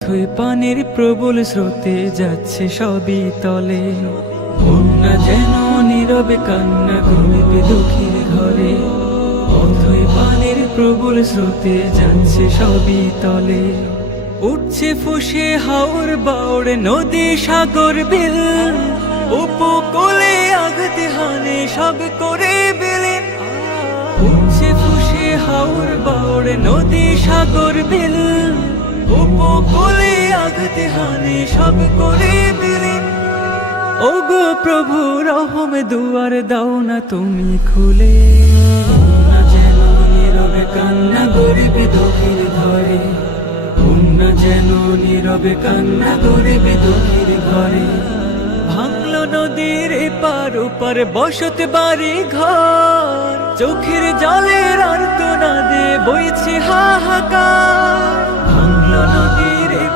থই পানির প্রবল স্রোতে যাচ্ছে সবই তলে, বন্যা যেন নীরবে কান্না ঘুমিবে দুঃখীর ঘরে। অথই পানির প্রবল স্রোতে যাচ্ছে সবই তলে, উঠছে ফুসে হাওর বাওড় নদী সাগর বিল, উপকূলে আঘাতে হানে সব করে বিলীন। উঠছে ফুসে হাওর বাওড় নদী সাগর বিল, উপকূলে আঘাতে হানে সব করে বিলীন। ওগো প্রভু রহম দুয়ার দাও না তুমি খুলে, বন্যা যেন নীরবে কান্না গরিব দুঃখীর ঘরে, বন্যা যেন নীরবে কান্না গরিব দুঃখীর ঘরে। ভাঙলো নদীর এপার ওপার বসত বাড়ি ঘর, চোখের জলের আর্তনাদে বইছে হাহাকার। ভাঙলো নদী